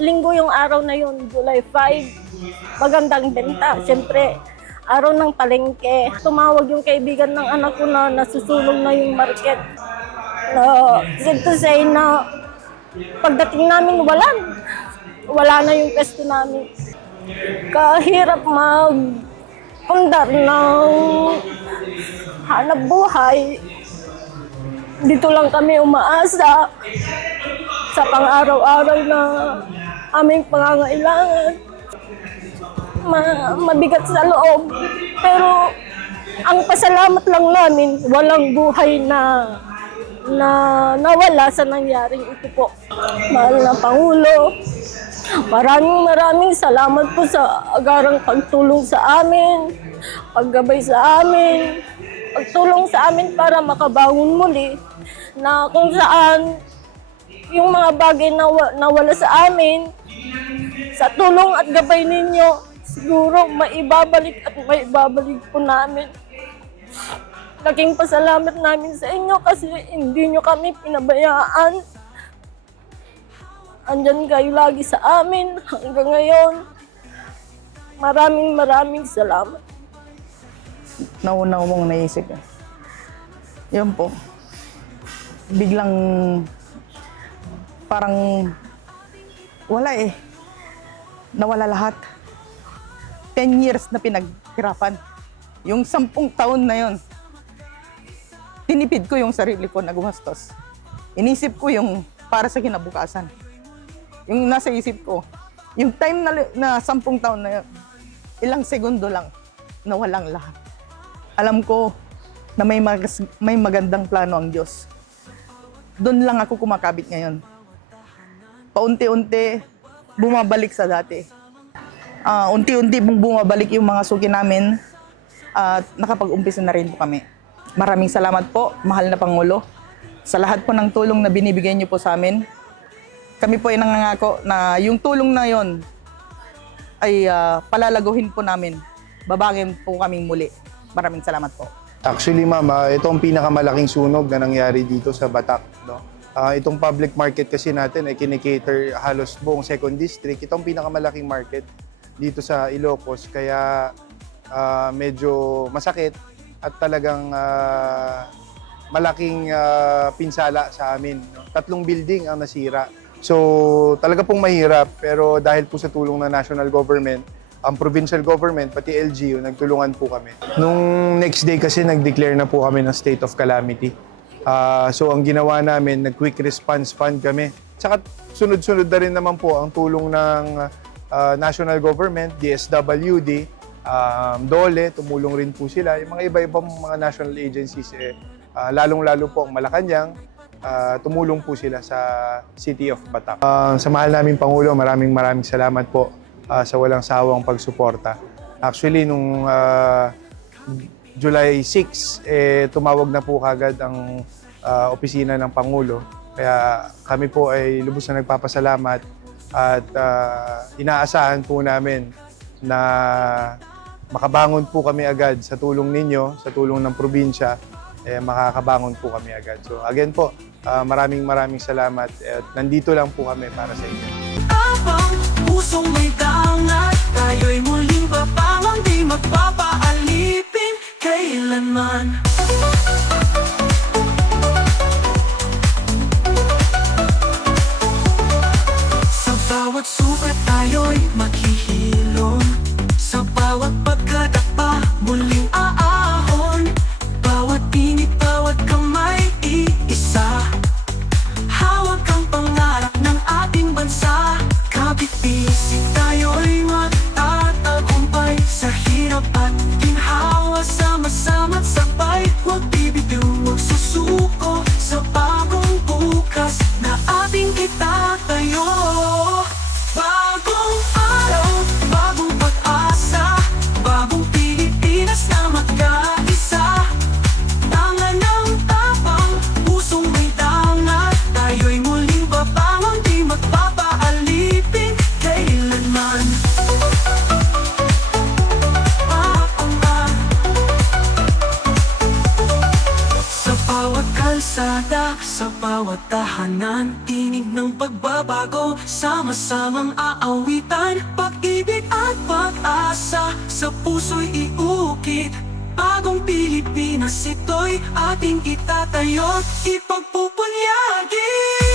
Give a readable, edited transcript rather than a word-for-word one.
Linggo yung araw na yun, July 5. Magandang benta. Siyempre, araw ng palengke. Tumawag yung kaibigan ng anak ko na nasusulong na yung market. Said to say na pagdating namin, wala na yung pwesto namin. Kahirap magpundar ng hanap buhay. Dito lang kami umaasa sa pang-araw-araw na aming pangangailangan. Mabigat sa loob. Pero ang pasalamat lang namin, walang buhay na nawala sa nangyaring ito po. Mahal na Pangulo, maraming salamat po sa agarang pagtulong sa amin, paggabay sa amin, pagtulong sa amin para makabangon muli na kung saan yung mga bagay na nawala sa amin, sa tulong at gabay ninyo, siguro maibabalik po namin. Laking pasalamat namin sa inyo kasi hindi nyo kami pinabayaan. Andyan kayo lagi sa amin hanggang ngayon. Maraming salamat. Nauna mong naisip. Yun po. Biglang parang wala eh. Nawala lahat. 10 years na pinaghirapan. Yung 10 taon na yun, tinipid ko yung sarili ko na gumastos. Inisip ko yung para sa kinabukasan. Yung nasa isip ko, yung time na 10 taon na yun, ilang segundo lang, nawalang lahat. Alam ko na may magandang plano ang Diyos. Doon lang ako kumakabit ngayon. Paunti-unti, bumabalik sa dati. Unti-unti bumabalik yung mga suki namin at nakapag-umpisa na rin po kami. Maraming salamat po, mahal na Pangulo, sa lahat po ng tulong na binibigay niyo po sa amin. Kami po ay nangangako na yung tulong na yon ay palalaguhin po namin. Babagin po kaming muli. Maraming salamat po. Actually, ma'am, ito ang pinakamalaking sunog na nangyari dito sa Batak. No? Itong public market kasi natin ay kinikater halos buong 2nd district. Ito ang pinakamalaking market dito sa Ilocos. Kaya medyo masakit at talagang malaking pinsala sa amin. No? 3 building ang nasira. So talaga pong mahirap, pero dahil po sa tulong ng national government, ang provincial government, pati LGU, nagtulungan po kami. Nung next day kasi nag-declare na po kami ng state of calamity. So ang ginawa namin, nag-quick response fund kami. Tsaka sunod-sunod na rin naman po ang tulong ng national government, DSWD, DOLE, tumulong rin po sila. Yung mga iba-ibang mga national agencies, lalong-lalo po ang Malacanang, tumulong po sila sa City of Batak. Sa mahal namin Pangulo, maraming salamat po sa walang sawang pagsuporta. Actually, nung July 6, tumawag na po kagad ang opisina ng Pangulo. Kaya kami po ay lubos na nagpapasalamat at inaasahan po namin na makabangon po kami agad sa tulong ninyo, sa tulong ng probinsya, makakabangon po kami agad. So again po, maraming salamat at nandito lang po kami para sa inyo. Abang pusong may dangat, tayo'y muling babangon, di magpapaalipin kailanman. Sa bawat sukat tayo'y maghihilom, sa bawat pagkadapa muling aahon, bawat init, bawat kamay iisa, hawak ang pangarap ng ating bansa. Kabit-bisig tayo'y magtatagumpay, sa hirap at ginhawa, sama-sama't sabay, huwag kalsada, sa bawat tahanan, tinig ng pagbabago, sama-samang aawitan, pag-ibig at pag-asa, sa puso'y iukit. Bagong Pilipinas ito'y ating itatayo't ipagpupunyagi.